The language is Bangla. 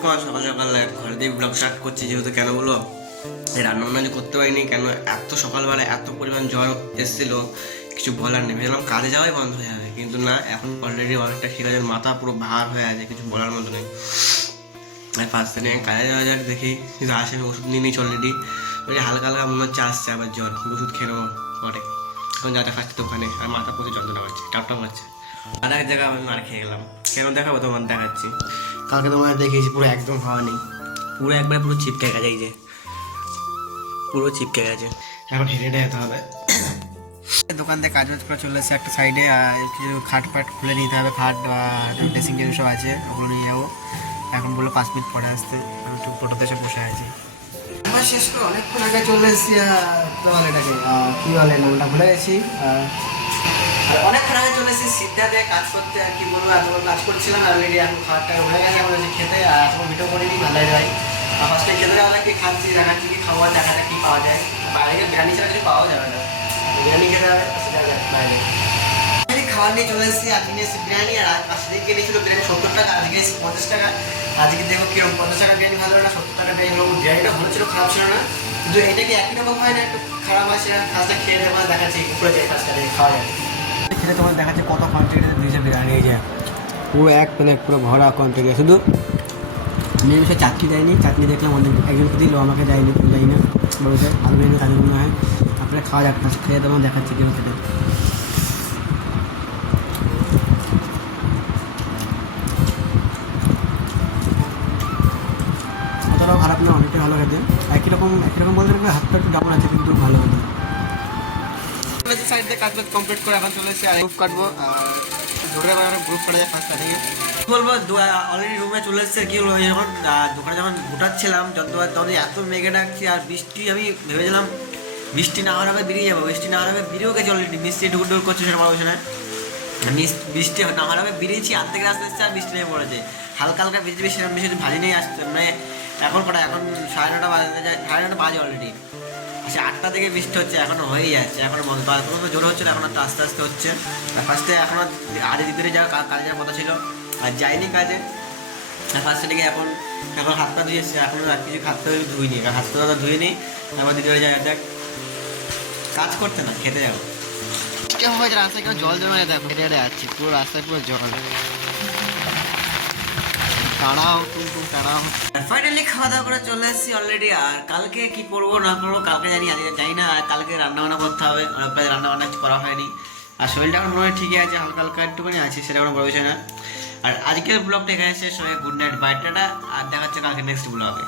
সকাল সকাল ঘর দিয়ে ব্লগ স্টার্ট করছি, যেহেতু কেন বলো এই রান্নাবান্না যে করতে পারিনি, কেন এত সকালবেলা এত পরিমাণ জ্বর এসেছিলো, কিছু বলার নেই। ভেবেছিলাম কাজে যাওয়াই বন্ধ হয়ে যাবে, কিন্তু না, এখন অলরেডি অনেকটা ঠিক আছে, মাথা পুরো ভার হয়ে আছে, কিছু বলার মতো নেই। আর ফার্স্ট দিনে কাজে যাওয়া যাক, দেখি কিন্তু আসে। ওষুধ নিয়ে নিয়েছি অলরেডি, ওই হালকা হালকা মনে হচ্ছে আসছে আবার জ্বর, ওষুধ খেয়ে নেবো পরে। এখন যা দেখাচ্ছে তো ওখানে, আর মাথা প্রচুর যন্ত্রণা করছে, টাপটাপ করছে। আর এক জায়গায় আমি মার খেয়ে গেলাম, কেন দেখাবো তোমার, দেখাচ্ছি। কালকে তোমার দেখিয়েছি পুরো একদম হাওয়া নেই, পুরো একবার পুরো চিপকে গেছে, এই যে পুরো চিপকে গেছে। এখন হেঁটে হেঁটে যেতে হবে। দোকান থেকে কাজ বাজ করে চলে এসেছে একটা সাইডে, আর কিছু খাট ফাট খুলে নিতে হবে, খাট ড্রেসিং টেবিল সব আছে, ওগুলো নিয়ে যাবো। এখন বললো 5 মিনিট পরে আসতে, আমি একটু টোটোতে এসে বসে আছি। আমার শেষ করে অনেকক্ষণ আগে চলে এসেছি, তোমার এটাকে কী বলে নামটা ভুলে গেছি। আর অনেকক্ষণ আগে চলে এসেছি সিদ্ধাতে কাজ করতে, আর কি বলবো, এত কাজ করছিলাম অলরেডি। এখন খাবারটা হয়ে গেছে, এখন হচ্ছে খেতে, আর এখন ভিডিও করিনি, ভালো ভাই। ফার্স্টে খেতে যাওয়া কি খাচ্ছি, দেখাচ্ছি কি খাওয়া, দেখাটা কী পাওয়া যায়। বাইরে গিয়ে বিরিয়ানি ছাড়া কিছু পাওয়া যাবে না, বিরিয়ানি খেতে হবে বাইরে। খাবার নিয়ে চলে এসেছি, আজকে নিয়ে এসেছি বিরিয়ানি। আর পাশে দিকে নিয়েছিল বিরিয়ানি 70 টাকা, আজকে এসেছি 50 টাকা। আজকে দেখো কিরকম, 50 টাকা বিরিয়ানি ভালো না 70 টাকা বিরিয়ানি ভালো। বিরিয়ানিটা ভালো ছিল, খারাপ ছিল না, কিন্তু এটা কি একই রকম হয় না, একটু খারাপ আছে। ফার্স্টে খেয়ে তোমার দেখাচ্ছি, উপরে যাই ফার্স্টে খাওয়া যায়। খেলে তোমার দেখাচ্ছে কত কোয়ান্টিটিতে দিয়েছে বিরিয়ানি, এই যে পুরো এক প্লেট পুরো ভরা কোয়ান্টিটি। শুধু নিরামিষে চাটনি দেয়নি, চাটনি দেখলাম অনেক একজনকে দিল, আমাকে দেয়নি, দেয় না বলতে আলু বিরিয়ানি কাজু মনে হয়। আপনারা খাওয়া যাক, ফার্স্ট খেয়ে তোমার দেখাচ্ছি কেউ খেতে। অতটাও খারাপ না, অনেকটাই ভালো খেতে। একই রকম বলতে গেলে হাতটা একটু ডাউন আছে, কিন্তু ভালো খেতে। সাইড দিয়ে কাজ কমপ্লিট করে এখন চলে এসেছি, আর গ্রুপ কাটবো, আর দৌড়ে গ্রুপ করা যায় ফার্স্ট কাটিংয়ে। বলবো অলরেডি রুমে চলে এসেছে। কি হলো, যখন দোকানে যখন গুটাচ্ছিলাম তখন এত মেঘে ডাকছি, আর বৃষ্টি, আমি ভেবেছিলাম বৃষ্টি না হওয়ার আগে বেরিয়ে যাবো, বৃষ্টি না হওয়ার আগে বেরিয়েও গেছে অলরেডি। মিস্ত্রি ডুকুর করছে, সেটা বলা হচ্ছে না, বৃষ্টি না হওয়ার আগে বেরিয়েছি, হাত থেকে আসতে আসতে আর বৃষ্টি নেমে পড়েছে। হালকা হালকা ভিজে বেশি বেশি ভাজি নেই আসতে, মানে এখন কটা, এখন 9:30 বাজে, 9:30 বাজে অলরেডি। আচ্ছা 8টা থেকে বৃষ্টি হচ্ছে, এখনো হয়েই যাচ্ছে, এখনো বন্ধ, এখনো তো জোর হচ্ছে না, এখন তো আস্তে আস্তে হচ্ছে। আর ফার্স্টে এখনো আজকে ভিতরে যাওয়া কাজে যাওয়ার কথা ছিল, আর যাইনি কাজে। আর ফার্স্টে থেকে এখন হাত পা ধুয়ে এসছে, এখন আর কিছু হাত পা ধুইনি, হাত পা ধুয়ে নিই, তারপর ভিতরে যাই, দেখ কাজ করতে না খেতে যাবো। কেমন হয়েছে রাস্তায়, কেমন জল জমে দেখো, হেঁটে হেঁটে যাচ্ছি, পুরো রাস্তায় পুরো জল, ফাইনালি খাওয়া দাওয়া করে চলে এসেছি অলরেডি। আর কালকে কি করবো না করবো কালকে জানি না। আর কালকে রান্না বান্না করতে হবে, অনেক কাজ রান্না বান্না করা হয়নি। আর শরীরটা এখন মনে হয় ঠিকই আছে, হালকা হালকা একটুখানি আছে, সেটা কোনো বড় বিষয় না। আর আজকের ব্লগটা এখানে শেষ, সবাই গুড নাইট, বাই টাটা। আর দেখা হচ্ছে কালকে নেক্সট ব্লগে।